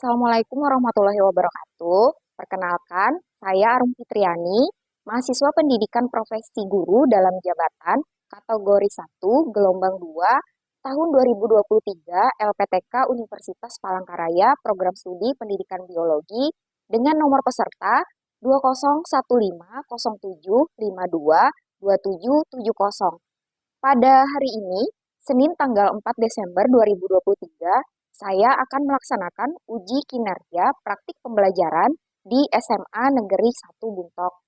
Assalamualaikum warahmatullahi wabarakatuh. Perkenalkan, saya Arum Fitriani, mahasiswa pendidikan profesi guru dalam jabatan kategori 1, gelombang 2, tahun 2023 LPTK Universitas Palangkaraya, program studi pendidikan biologi dengan nomor peserta 2017522770. Pada hari ini, Senin tanggal 4 Desember 2023, saya akan melaksanakan uji kinerja praktik pembelajaran di SMA Negeri 1 Buntok.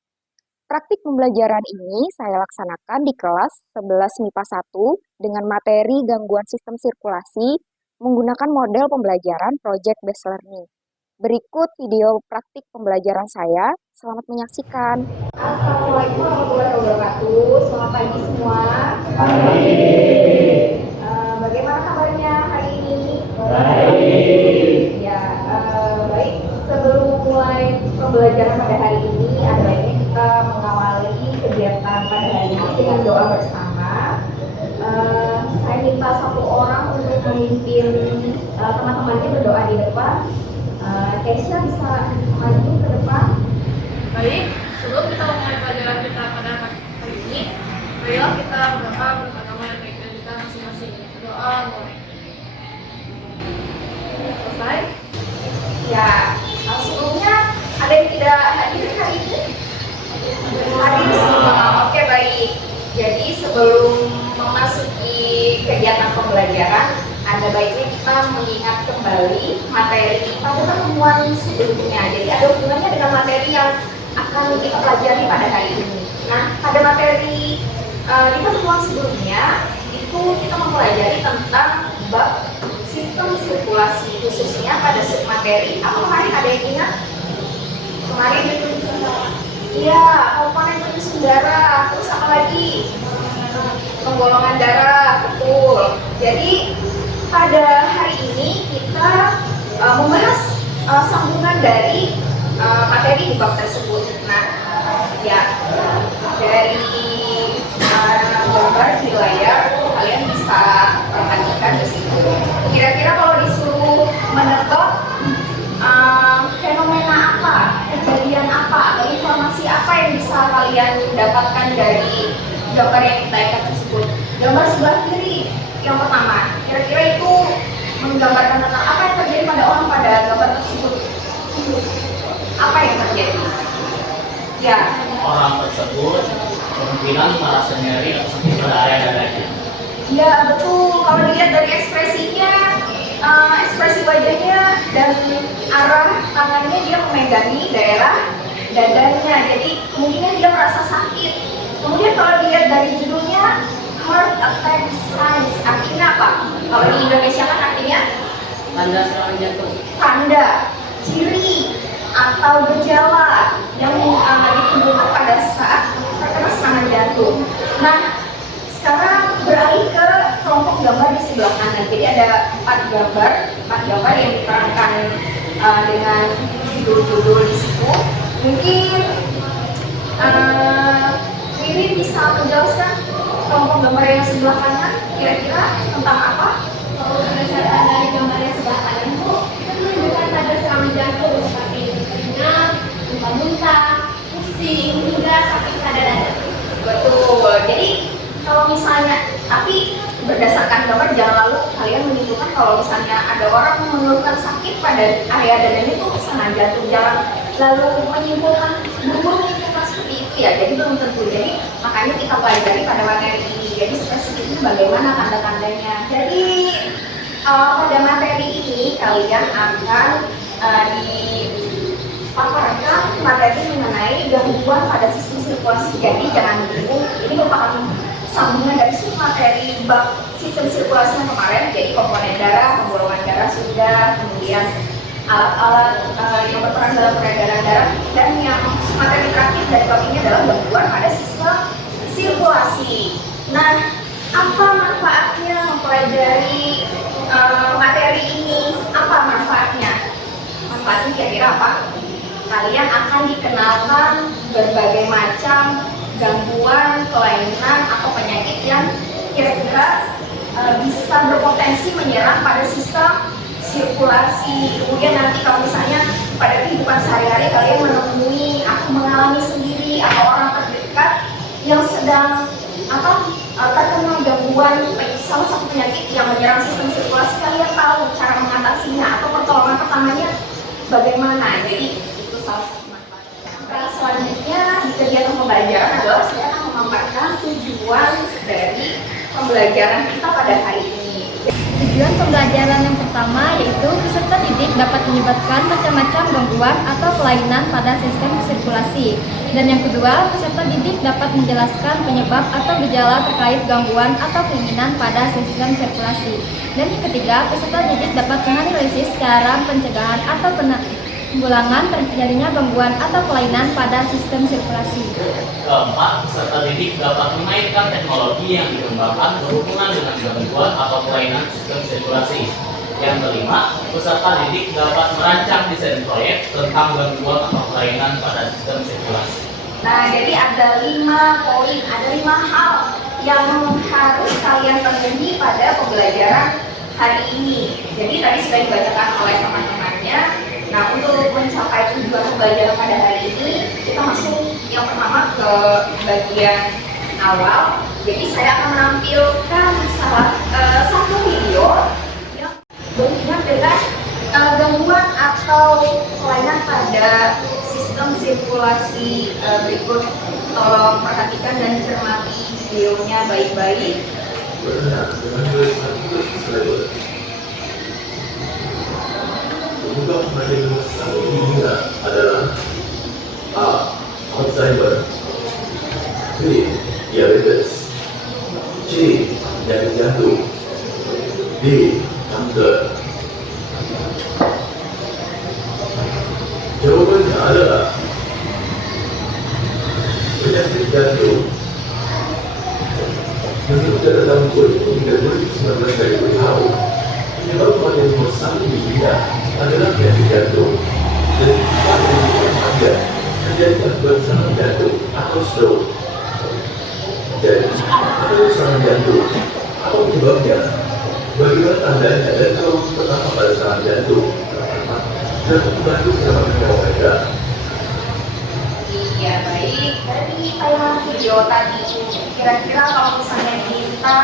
Praktik pembelajaran ini saya laksanakan di kelas 11 MIPA 1 dengan materi gangguan sistem sirkulasi menggunakan model pembelajaran Project Based Learning. Berikut video praktik pembelajaran saya. Selamat menyaksikan. Assalamualaikum warahmatullahi wabarakatuh. Selamat pagi semua. Bagaimana kabarnya hari ini? Ya, baik. Sebelum mulai pembelajaran pada hari ini, ada baiknya kita mengawali kegiatan pada hari ini dengan doa bersama. Saya minta satu orang untuk memimpin teman-temannya berdoa di depan. Keisha bisa maju ke depan. Baik, sebelum kita memulai pelajaran kita pada hari ini, marilah kita berdoa bersama yang baik kita masing-masing. Doa mulai. Selesai? Ya, sebelumnya ada yang tidak hadir hari ini? Hadir semua. Oke, baik. Jadi sebelum memasuki kegiatan pembelajaran, ada baiknya kita mengingat kembali materi pada pertemuan sebelumnya. Jadi ada hubungannya dengan materi yang akan kita pelajari pada hari ini. Nah, pada materi di pertemuan sebelumnya itu kita mempelajari tentang bab sistem sirkulasi, khususnya pada submateri apa kemarin, ada yang ingat? Kemarin iya, komponen penyusun darah, terus apa lagi? Penggolongan darah, betul. Jadi pada hari ini kita membahas sambungan dari materi di bab tersebut. Nah, ya dari gambar di layar kalian bisa perhatikan di situ. Kira-kira kalau disuruh menebak fenomena apa, kejadian apa, atau informasi apa yang bisa kalian dapatkan dari gambar yang kita ikat tersebut. Gambar sebelah kiri yang pertama, kira-kira itu menggambarkan tentang apa yang terjadi pada orang pada gambar tersebut. Apa yang terjadi? Ya. Orang tersebut kemungkinan merasa nyeri atau sakit pada area dadanya. Ya, betul. Kalau dilihat dari ekspresinya, ekspresi wajahnya dan arah tangannya, dia memegangi daerah dadanya. Jadi kemungkinan dia merasa sakit. Kemudian kalau dilihat dari judulnya, heart attack signs, artinya apa? Kalau di Indonesia kan artinya Tanda serangan jantung. tanda, ciri, atau gejala yang ditimbulkan pada saat terkena serangan jantung. Nah, sekarang beralih ke kelompok gambar di sebelah kanan. Jadi ada empat gambar yang diterangkan dengan judul-judul di situ. Mungkin Wiwin bisa menjelaskan kelompok gambar yang sebelah kanan kira-kira tentang apa? Kalau berdasarkan dari gambar yang sebelah kanan itu menunjukkan tanda serangan jantung seperti keringat, muntah-muntah, pusing, hingga sakit pada dada. Betul. Jadi kalau misalnya, tapi berdasarkan gambar jangan lalu kalian menyimpulkan kalau misalnya ada orang mengeluhkan sakit pada area dadanya itu serangan jantung. Jangan lalu buru-buru menyimpulkan seperti itu ya. Jadi belum tentu. Jadi makanya kita pelajari pada materi ini. Jadi spesifiknya bagaimana tanda-tandanya. Jadi pada materi ini kalian akan dipaparkan materi mengenai gangguan pada sistem sirkulasi. Jadi jangan bingung, ini merupakan sambungan dari submateri bab sistem sirkulasi yang kemarin. Jadi komponen darah, penggolongan darah sudah, kemudian alat-alat yang berperan dalam peredaran darah, dan yang materi terakhir dari bab ini adalah gangguan pada sistem sirkulasi. Nah, apa manfaatnya mempelajari materi ini? Apa manfaatnya? Manfaatnya kira-kira apa? Kalian akan dikenalkan berbagai macam gangguan, kelainan, atau penyakit yang kira-kira bisa berpotensi menyerang pada sistem sirkulasi. Kemudian nanti kalau misalnya pada kehidupan sehari-hari kalian menemui atau mengalami sendiri atau orang terdekat yang sedang terkena gangguan salah satu penyakit yang menyerang sistem sirkulasi, kalian tahu cara mengatasinya atau pertolongan pertamanya bagaimana. Jadi itu salah satu manfaatnya. Selanjutnya di kegiatan pembelajaran adalah saya akan memaparkan tujuan dari pembelajaran kita pada hari ini. Tujuan pembelajaran yang pertama yaitu peserta didik dapat menyebabkan macam-macam gangguan atau kelainan pada sistem sirkulasi. Dan yang kedua, peserta didik dapat menjelaskan penyebab atau gejala terkait gangguan atau keinginan pada sistem sirkulasi. Dan yang ketiga, peserta didik dapat menganalisis cara pencegahan atau penanggulangan terjadinya gangguan atau kelainan pada sistem sirkulasi. Keempat, peserta didik dapat mengaitkan teknologi yang dikembangkan berhubungan dengan gangguan atau kelainan sistem sirkulasi. Yang kelima, peserta didik dapat merancang desain proyek tentang gangguan atau kelainan pada sistem sirkulasi. Nah, jadi ada 5 poin, ada 5 hal yang harus kalian penuhi pada pembelajaran hari ini. Jadi tadi sudah dibacakan oleh teman-temannya. Nah, untuk mencapai tujuan pembelajaran pada hari ini, kita masuk yang pertama ke bagian awal. Jadi saya akan menampilkan satu video yang berhubungan dengan gangguan atau kelainan pada sistem sirkulasi berikut. Tolong perhatikan dan cermati videonya baik-baik. Penyebab kematian satu dunia adalah A. Alzheimer, B. Diabetes, C. Penyakit jantung, D. Kanker. Jawabannya adalah penyakit jantung. Menurut data tahun 2000 hingga 2019 dari WHO, penyebab kematian nomor 1 di dunia adalah penyakit jantung, dan 4 kematian terjadi akibat serangan jantung atau stroke. Jadi, apa itu serangan jantung? Apa penyebabnya? Bagaimana tandanya dan kalau pertama pada serangan jantung? Dan membantu menyelamatkan mereka. Iya, baik. Dari tayangan video tadi, kira-kira kalau misalnya kita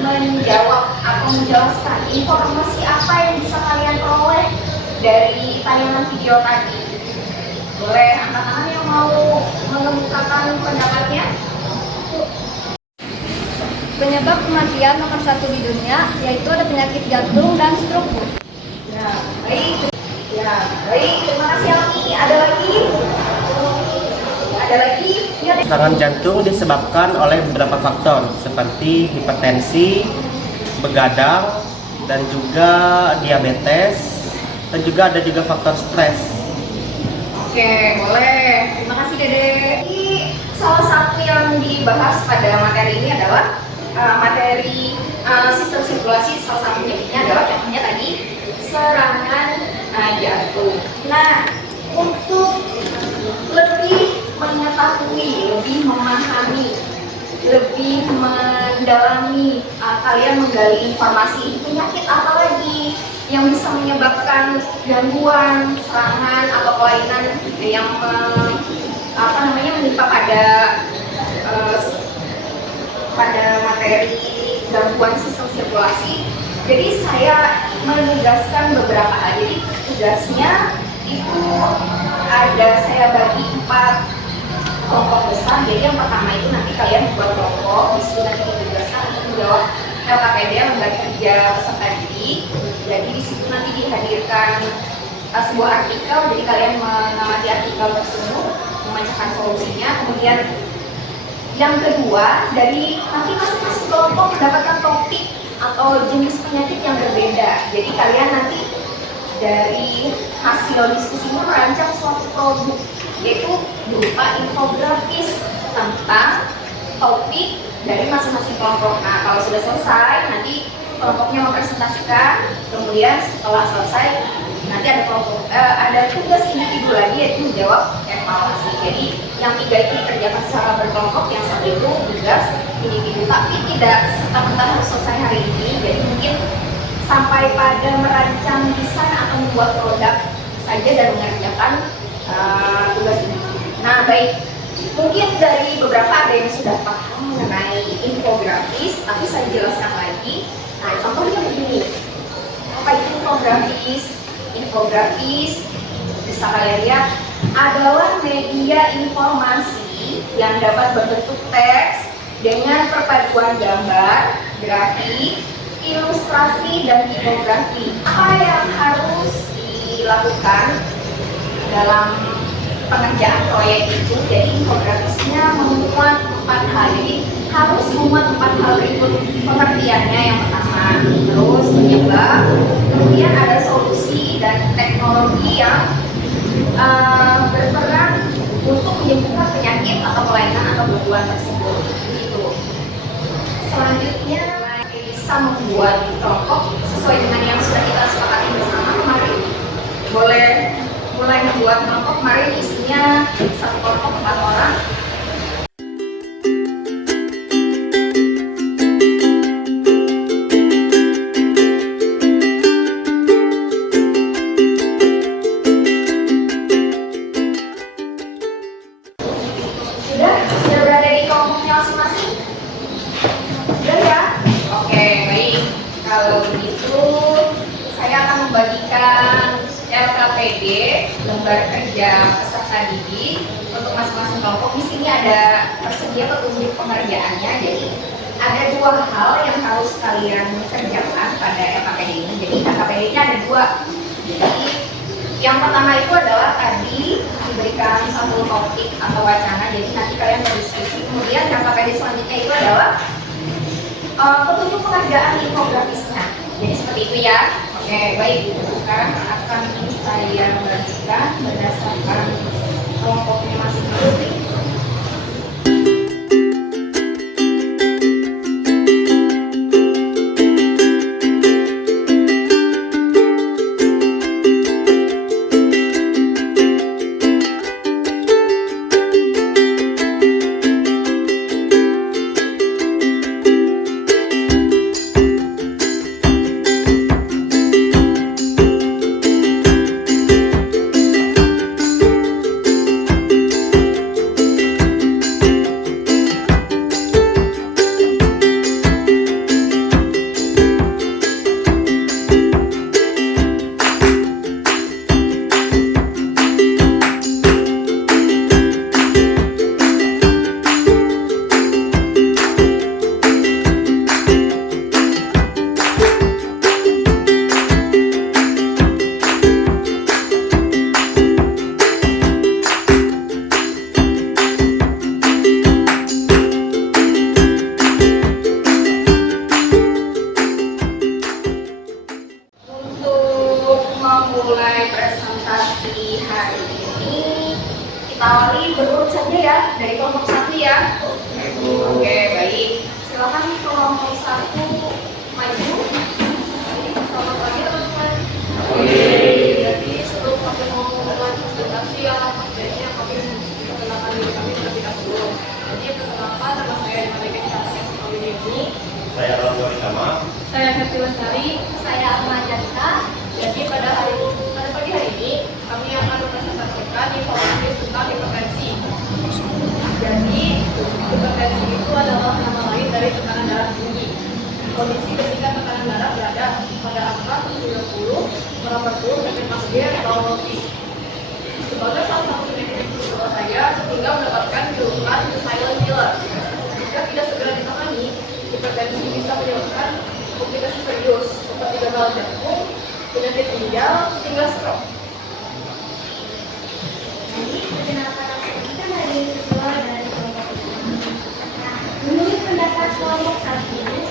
menjawab atau menjelaskan informasi apa yang bisa kalian peroleh dari tayangan video tadi, boleh angkat tangan yang mau mengemukakan pendapatnya. Penyebab kematian nomor 1 di dunia yaitu ada penyakit jantung dan stroke. Ya, baik. Ya, baik. Terima kasih Alki. Ada lagi? Ada lagi? Ya, Serangan jantung disebabkan oleh beberapa faktor seperti hipertensi, begadang, dan juga diabetes, dan juga ada faktor stres. Oke, boleh. Terima kasih Dede. Jadi, salah satu yang dibahas pada materi ini adalah materi sistem sirkulasi. Salah satu penyakitnya adalah contohnya tadi serangan jantung. Nah, untuk lebih mengetahui, lebih memahami, lebih mendalami, kalian menggali informasi penyakit apa lagi yang bisa menyebabkan gangguan, serangan atau kelainan yang menimpa pada materi gangguan sistem sirkulasi. Jadi saya menugaskan beberapa hal. Jadi tugasnya itu saya bagi 4 kelompok besar. Jadi yang pertama itu nanti kalian buat kelompok, di situ nanti ditugaskan untuk menjawab LKPD, lembaga kerja peserta didik. Jadi di situ nanti dihadirkan sebuah artikel, jadi kalian mengamati artikel tersebut, memecahkan solusinya. Kemudian yang kedua, dari nanti masing-masing kelompok mendapatkan topik atau jenis penyakit yang berbeda. Jadi kalian nanti dari hasil diskusinya merancang suatu produk, yaitu berupa infografis tentang topik dari masing-masing kelompok. Nah, kalau sudah selesai, nanti kelompoknya mempresentasikan. Kemudian setelah selesai, nanti ada tugas individu lagi, yaitu menjawab evaluasi. Jadi yang 3 itu dikerjakan secara berkelompok, yang 1 itu tugas individu, tapi tidak serta-merta harus selesai hari ini. Jadi mungkin sampai pada merancang desain atau membuat produk saja dan mengerjakan tugas ini. Nah, baik, mungkin dari beberapa ada yang sudah paham mengenai infografis, tapi saya jelaskan lagi. Nah, contohnya begini. Apa itu infografis? Infografis, bisa kalian lihat, adalah media informasi yang dapat berbentuk teks dengan perpaduan gambar, grafik, ilustrasi, dan tipografi. Apa yang harus dilakukan dalam pengerjaan proyek itu? Jadi infografisnya memuat 4 hal. Jadi harus memuat 4 hal berikut pengertiannya. Yang pertama, terus penyebab, kemudian ada solusi dan teknologi yang berperan untuk menyembuhkan penyakit atau kelainan atau gangguan tersebut. Gitu. Selanjutnya bisa membuat kelompok sesuai dengan yang sudah kita sepakati bersama kemarin. Boleh mulai membuat kelompok. Kemarin isinya satu kelompok 4 orang. Sudah berada di kelompoknya masing-masing? Sudah ya? Oke, baik. Kalau begitu, saya akan membagikan LKPD, lembar kerja peserta didik, untuk masing-masing kelompok. Di sini ada tersedia petunjuk pengerjaannya. Jadi ada 2 hal yang harus kalian kerjakan pada LKPD ini. Jadi LKPD-nya ada 2. Jadi yang pertama itu adalah tadi diberikan satu topik atau wacana, jadi nanti kalian berdiskusi. Kemudian LKPD selanjutnya itu adalah petunjuk pengerjaan infografisnya. Jadi seperti itu ya. Oke, baik. Sekarang akan saya bagikan berdasarkan kelompoknya masing-masing. Mulai presentasi hari ini, kita awali berurut saja ya, dari kelompok 1 ya. Oke, baik. Silakan kelompok 1 maju. Selamat pagi teman-teman. Jadi sebelum kami mau mulai presentasi ala materi yang kami perkenalkan diri kami terlebih dahulu. Jadi perkenalkan, nama saya Imanika Syafaqah Sekali ini. Saya Alhamdulillah Sama. Saya Hati Lestari. Saya Ahmad Janta. Jadi pada pagi hari ini kami akan mempresentasikan informasi tentang hipertensi. Jadi hipertensi itu adalah nama lain dari tekanan darah tinggi. Kondisi ketika tekanan darah berada pada angka 90/40 mmHg atau lebih. Sebagai salah satu penyakit berusaha saya hingga mendapatkan julukan the silent killer. Jika tidak segera ditangani, hipertensi bisa menyebabkan komplikasi serius seperti gagal jantung, penyakit ginjal, hingga stroke. Jadi, perkenalkan aku kita dari siswa dari kelompok ini. Nah, menurut pendapat kelompok 1,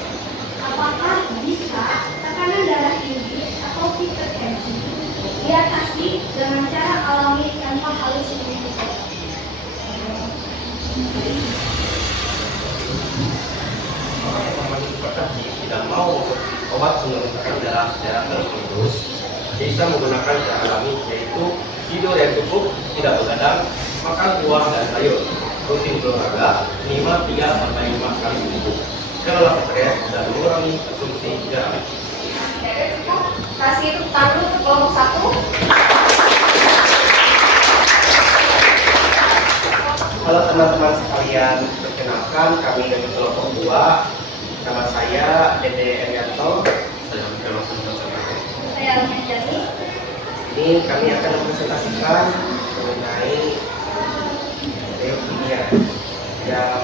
apakah bisa tekanan darah tinggi atau hipertensi diatasi dengan cara alami tanpa halusinasi? Orang yang mengalami hipertensi tidak mau obat penurun darah secara terus-menerus, bisa menggunakan cara alami, yaitu tidur yang cukup, tidak begadang, makan buah dan sayur, rutin berolahraga minimal 3-5 kali seminggu, janganlah stres dan mengurangi konsumsi garam. kasih tepuk tangan dulu untuk kelompok 1. Halo teman-teman sekalian, perkenalkan kami dari kelompok 2. Nama saya Dede Erianto. Saya Alma Jani. Ini kami akan mempresentasikan mengenai leukemia yang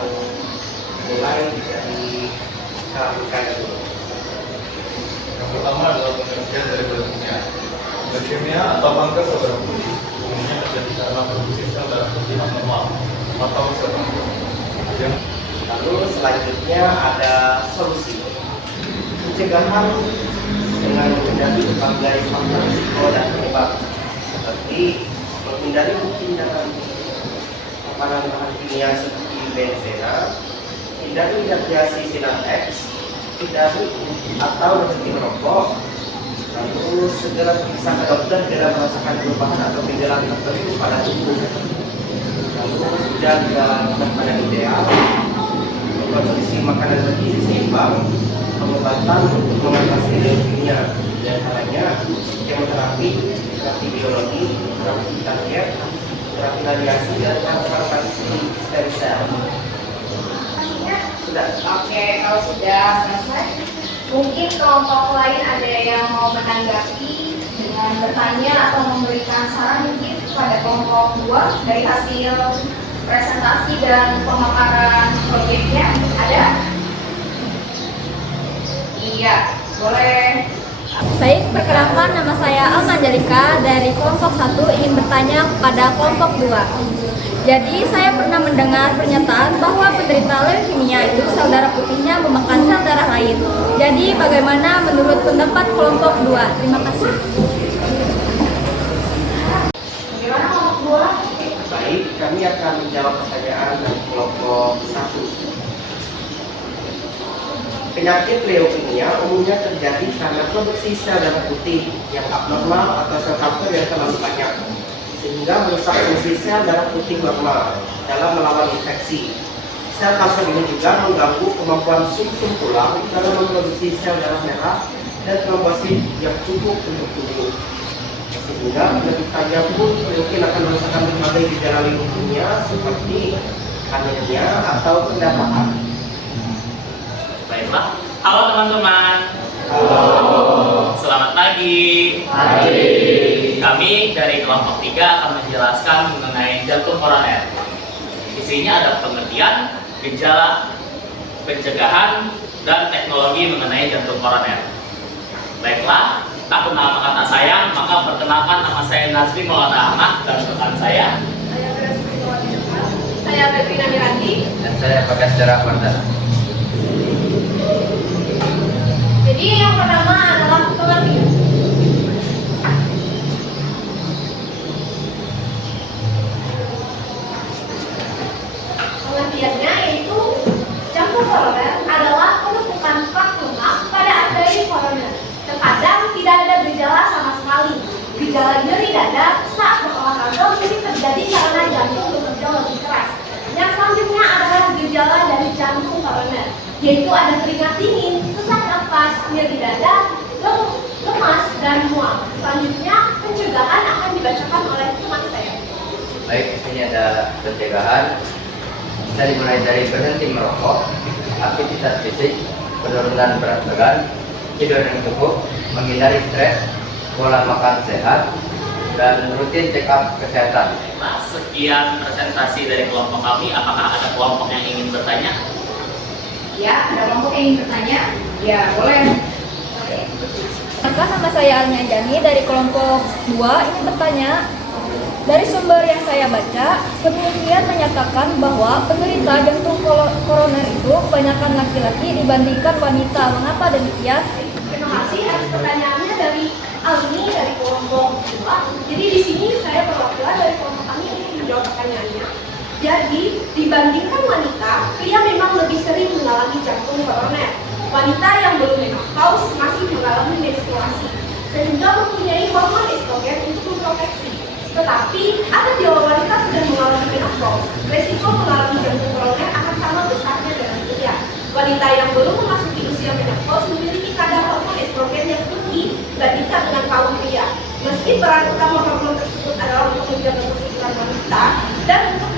mulai dari kehamilan dulu. Yang pertama adalah pengertian dari leukemia. Leukemia atau kanker saudara putih umumnya terjadi karena produksi sel darah putih abnormal atau sel kanker. Lalu selanjutnya ada solusi pencegahan dengan menghindari berbagai faktor risiko dan penyebab seperti menghindari perpindahan makanan bahan kimia seperti benzena, hindari radiasi sinar X, hindari atau berhenti merokok, lalu segera periksa ke dokter bila merasakan perubahan atau gejala tertentu pada tubuh. Lalu jaga makanan ideal, mengkonsumsi makanan bergizi seimbang, pengobatan untuk mengatasi leukemia, di antaranya kemoterapi, terapi biologi, terapi target, terapi radiasi, dan transplantasi stem cell. Sudah. Oke, kalau sudah selesai, mungkin kelompok lain ada yang mau menanggapi dengan bertanya atau memberikan saran mungkin pada kelompok 2 dari hasil presentasi dan pemaparan proyeknya. Ada? Iya, boleh. Baik, perkenalkan nama saya Alma Jalika dari kelompok 1 ingin bertanya kepada kelompok 2. Jadi saya pernah mendengar pernyataan bahwa penderita leukemia itu sel darah putihnya memakan sel darah lain. Jadi bagaimana menurut pendapat kelompok 2? Terima kasih. Bagaimana kelompok 2? Baik, kami akan menjawab pertanyaan dari kelompok 1. Penyakit leukemia umumnya terjadi karena produksi sel darah putih yang abnormal atau sel kanker yang terlalu banyak, sehingga merusak fungsi sel darah putih normal dalam melawan infeksi. Sel kanker ini juga mengganggu kemampuan sum-sum tulang dalam memproduksi sel darah merah dan trombosit yang cukup untuk tubuh. Sehingga penderitanya pun mungkin akan merasakan berbagai gejala leukemia seperti anemia atau pendarahan. Baiklah, halo teman-teman. Selamat pagi. Kami dari kelompok 3 akan menjelaskan mengenai jantung koroner. Isinya ada pengertian, gejala, pencegahan, dan teknologi mengenai jantung koroner. Baiklah, takut nama kata sayang, maka perkenalkan nama saya Nazmi Maulana Ahmad dan rekan saya. Saya Grace Wanita. Saya Petrina Mirandi. Dan saya pakai secara Pardana. Jadi yang pertama adalah pengertian. Pengertiannya yaitu jantung koroner adalah penumpukan plak lemak pada arteri koroner. Terkadang tidak ada gejala sama sekali. Gejala nyeri dada saat berolahraga mungkin terjadi karena jantung bekerja lebih keras. Yang selanjutnya adalah gejala dari jantung koroner, yaitu ada keringat dingin, sesak nafas, nyeri dada, lemas, dan mual. Selanjutnya, pencegahan akan dibacakan oleh teman saya. Baik, di sini ada pencegahan. Bisa dimulai dari berhenti merokok, aktivitas fisik, penurunan berat badan, tidur yang cukup, menghindari stres, pola makan sehat, dan rutin check up kesehatan. Nah, sekian presentasi dari kelompok kami. Apakah ada kelompok yang ingin bertanya? Ya, ada kelompok yang ingin bertanya? Ya, boleh. Maka nama saya Alma Jani dari kelompok 2 ingin bertanya. Dari sumber yang saya baca, penelitian menyatakan bahwa penderita jantung koroner itu kebanyakan laki-laki dibandingkan wanita. Mengapa demikian? Terima kasih atas pertanyaannya dari Almi dari kelompok 2. Jadi di sini saya perwakilan dari kelompok kami untuk menjawab pertanyaannya. Jadi dibandingkan wanita, pria memang lebih sering mengalami jantung koroner. Wanita yang belum menopause masih mengalami menstruasi, sehingga mempunyai hormon estrogen untuk memproteksi. Tetapi apabila wanita sudah mengalami menopause, resiko mengalami jantung koroner akan sama besarnya dengan pria. Wanita yang belum memasuki usia menopause memiliki kadar hormon estrogen yang tinggi dibandingkan dengan kaum peran utama hormon tersebut adalah untuk menjaga kesuburan wanita dan untuk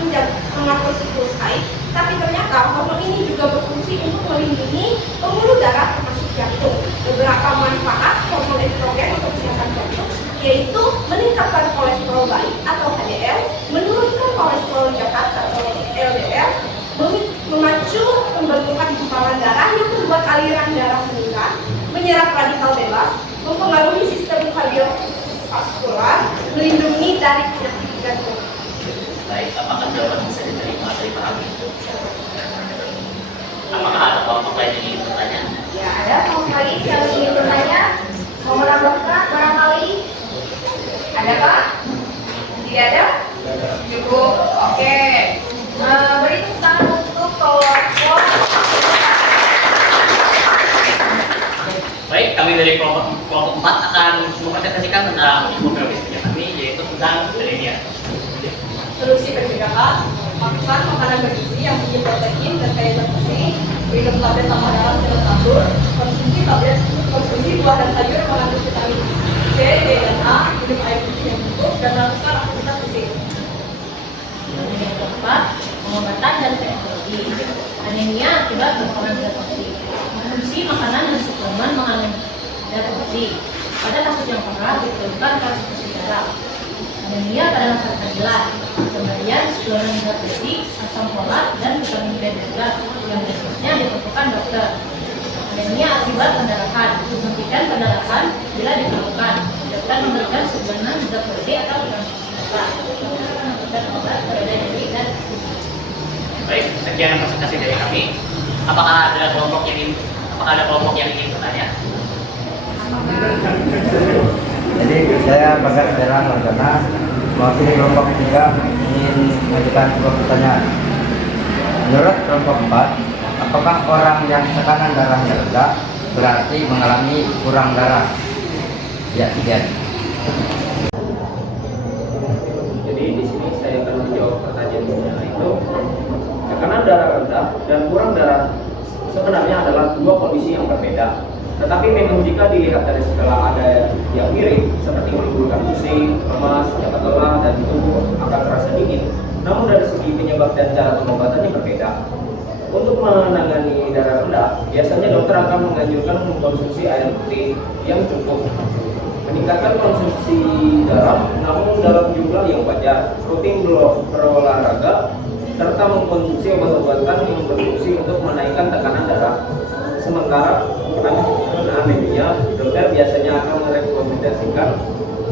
mengatur siklus haid. Tapi ternyata hormon ini juga berfungsi untuk melindungi pembuluh darah termasuk jantung. Beberapa manfaat hormon estrogen untuk kesehatan jantung yaitu meningkatkan kolesterol baik atau HDL, menurunkan kolesterol jahat atau LDL, memacu pembentukan gumpalan darah yang membuat aliran darah meningkat, menyerap radikal bebas, mempengaruhi sistem kardiovaskular, melindungi dari penyakit jantung. Baik, apakah jawaban bisa diterima dari Pak Abi? Apakah ada kelompok lain yang ingin bertanya? Ya, ada kelompok lain yang ingin bertanya? Mau menambahkan barangkali? Ada Pak? Tidak ada? Cukup. Oke. Beri tepuk tangan untuk kelompok. Baik, kami dari kelompok 4 akan mempresentasikan tentang info biologis kami, yaitu tentang anemia. Solusi pencegahan: makan makanan bergizi yang tinggi protein dan kaya zat besi, minum tablet tambah darah secara teratur, konsumsi buah dan sayur yang mengandung vitamin C, D, dan A, minum air putih yang cukup, dan melakukan aktivitas fisik. Yang keempat, pengobatan dan teknologi. Anemia akibat kekurangan zat besi. Konsumsi makanan dan suplemen mengandung zat besi. Pada kasus yang parah diperlukan transfusi darah. Anemia pada masa kehamilan. Pemberian suplemen zat besi, asam folat, dan vitamin B12 yang berikutnya ditentukan dokter. Anemia akibat pendarahan. Hentikan pendarahan bila diperlukan. Dokter memberikan suplemen zat besi atau vitamin dan obat pada diri dan Baik, sekian presentasi dari kami. Apakah ada kelompok yang ingin bertanya? Jadi saya Bagas Dera Wardana, mewakili kelompok 3 ingin mengajukan sebuah pertanyaan. Menurut kelompok 4, apakah orang yang tekanan darahnya rendah berarti mengalami kurang darah? Ya, tidak. Jadi di sini saya akan menjawab pertanyaannya, itu tekanan darah rendah dan kurang darah sebenarnya adalah dua kondisi yang berbeda. Tetapi memang jika dilihat dari skala ada yang mirip, seperti menimbulkan pusing, lemas, cepat lelah, dan tubuh akan terasa dingin. Namun dari segi penyebab dan cara pengobatannya berbeda. Untuk menangani darah rendah, biasanya dokter akan menganjurkan mengkonsumsi air putih yang cukup, meningkatkan konsumsi garam namun dalam jumlah yang wajar, rutin berolahraga, serta mengkonsumsi obat-obatan yang berfungsi untuk menaikkan tekanan darah. Sementara anemia, dokter biasanya akan merekomendasikan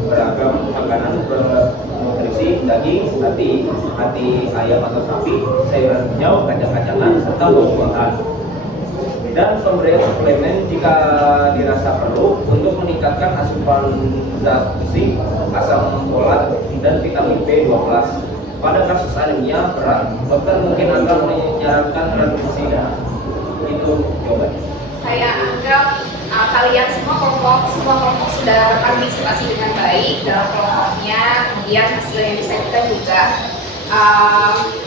beragam makanan bernutrisi, daging, hati ayam atau sapi, sayuran hijau, kacang-kacangan, serta buah-buahan. Dan pemberian suplemen jika dirasa perlu untuk meningkatkan asupan zat besi, asam folat, dan vitamin B12. Pada kasus anemia berat, dokter mungkin akan menyarankan transfusi darah. Itu jawabannya. Saya anggap kalian semua kelompok sudah berpartisipasi dengan baik dalam kelompoknya. Kemudian hasil yang disajikan juga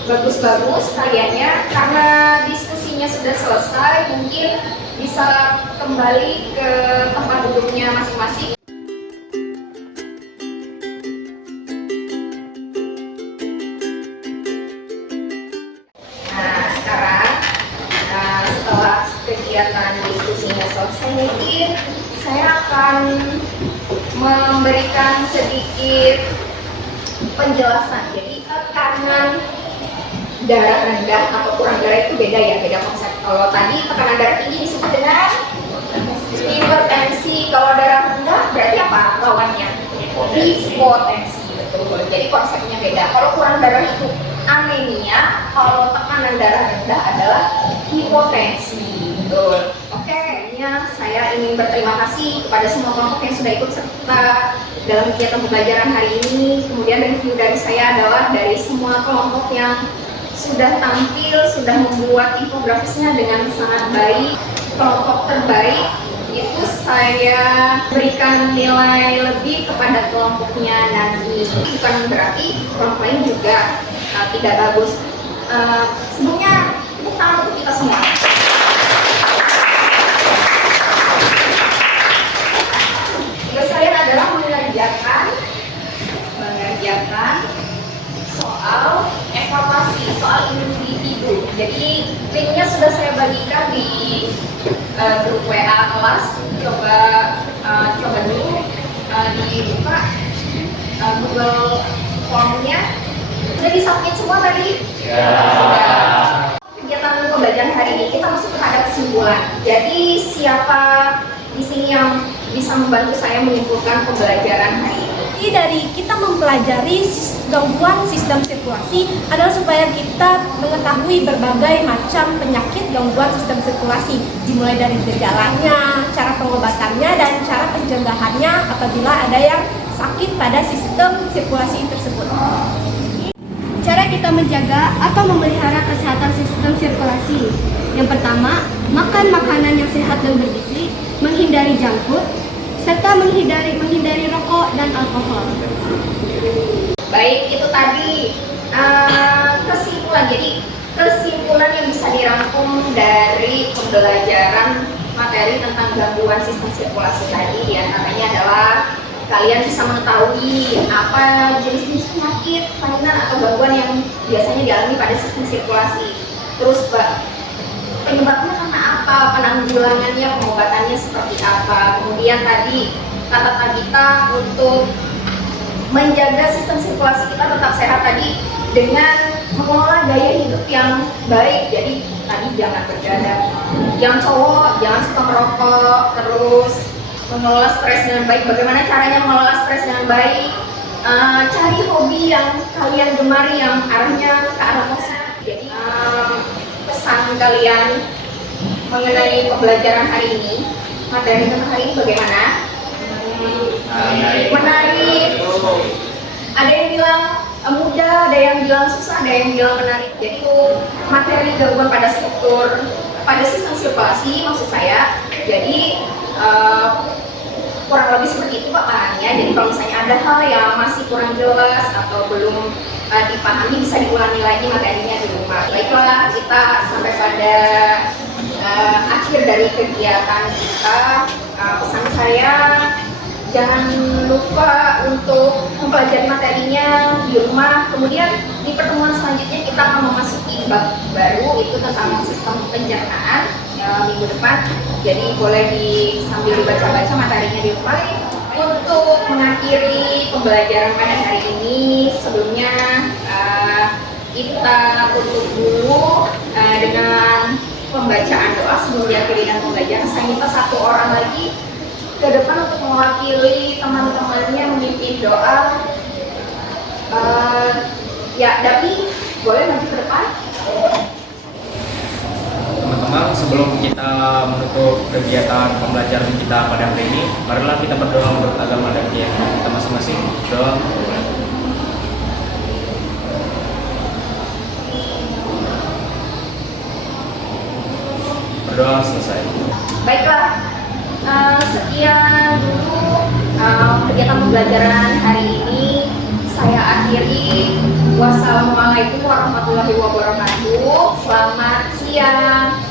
bagus-bagus kaliannya. Karena diskusinya sudah selesai, mungkin bisa kembali ke tempat duduknya masing-masing. Nah, sekarang setelah kegiatan diskusinya selesai, mungkin saya akan memberikan sedikit penjelasan. Jadi tekanan darah rendah atau kurang darah itu beda ya, beda konsep. Kalau tadi tekanan darah tinggi disebut dengan hipertensi, kalau darah rendah berarti apa lawannya? Hipotensi, betul. Jadi konsepnya beda. Kalau kurang darah itu anemia, kalau tekanan darah rendah adalah hipotensi, betul. Oke, saya ingin berterima kasih kepada semua kelompok yang sudah ikut serta dalam kegiatan pembelajaran hari ini. Kemudian review dari saya adalah dari semua kelompok yang sudah tampil, sudah membuat infografisnya dengan sangat baik. Kelompok terbaik itu saya berikan nilai lebih kepada kelompoknya nanti. Bukan berarti kelompok lain juga tidak bagus. Sebelumnya tepuk tangan untuk kita semua. Tugas kalian adalah mengerjakan mengerjakan soal evaluasi, soal individu. Jadi linknya sudah saya bagikan di grup WA kelas. Coba dulu dibuka Google Formnya. Sudah disubmit semua tadi? Sudah. Kegiatan pembelajaran hari ini kita masuk kepada kesimpulan. Jadi siapa di sini yang bisa membantu saya menyimpulkan pembelajaran hari ini? Jadi dari kita mempelajari gangguan sistem sirkulasi adalah supaya kita mengetahui berbagai macam penyakit gangguan sistem sirkulasi, dimulai dari gejalanya, cara pengobatannya, dan cara pencegahannya apabila ada yang sakit pada sistem sirkulasi tersebut. Cara kita menjaga atau memelihara kesehatan sistem sirkulasi. Yang pertama, makan makanan yang sehat dan bergizi, menghindari junk food, serta menghindari rokok dan alkohol. Baik, itu tadi kesimpulan. Jadi kesimpulan yang bisa dirangkum dari pembelajaran materi tentang gangguan sistem sirkulasi tadi diantaranya adalah kalian bisa mengetahui apa jenis-jenis penyakit, kelainan atau gangguan yang biasanya dialami pada sistem sirkulasi. Terus penyebabnya karena apa, penanggulangannya, pengobatannya seperti apa. Kemudian tadi kata kita untuk menjaga sistem sirkulasi kita tetap sehat tadi dengan mengelola gaya hidup yang baik. Jadi tadi jangan bergadang, yang cowok jangan suka merokok, terus mengelola stres dengan baik. Bagaimana caranya mengelola stres dengan baik? Cari hobi yang kalian gemari yang arahnya ke arah positif. Jadi pesan kalian mengenai pembelajaran hari ini, materi tentang hari ini bagaimana? Menarik. Ada yang bilang mudah, ada yang bilang susah, ada yang bilang menarik. Jadi itu materi gangguan pada sistem sirkulasi maksud saya. Jadi kurang lebih seperti itu Pak pahamnya. Jadi kalau misalnya ada hal yang masih kurang jelas atau belum dipahami bisa diulangi lagi materinya di rumah. Baiklah, kita sampai pada akhir dari kegiatan kita. Pesan saya jangan lupa untuk mempelajari materinya di rumah. Kemudian di pertemuan selanjutnya kita akan memasuki bab baru, itu tentang sistem pencernaan minggu depan. Jadi boleh sambil dibaca-baca materinya di rumah. Untuk mengakhiri pembelajaran pada hari ini, sebelumnya kita tutup dulu dengan pembacaan doa sebelum diakhiri dengan pembelajaran. Saya minta satu orang lagi ke depan untuk mewakili teman-temannya memimpin doa. Ya, Dapi, boleh maju ke depan? Teman-teman, sebelum kita menutup kegiatan pembelajaran kita pada hari ini, marilah kita berdoa menurut agama dan keyakinan kita masing-masing. Doa. Berdoa selesai. Baiklah, sekian dulu kegiatan pembelajaran hari ini. Saya akhiri. Wassalamualaikum warahmatullahi wabarakatuh. Selamat siang.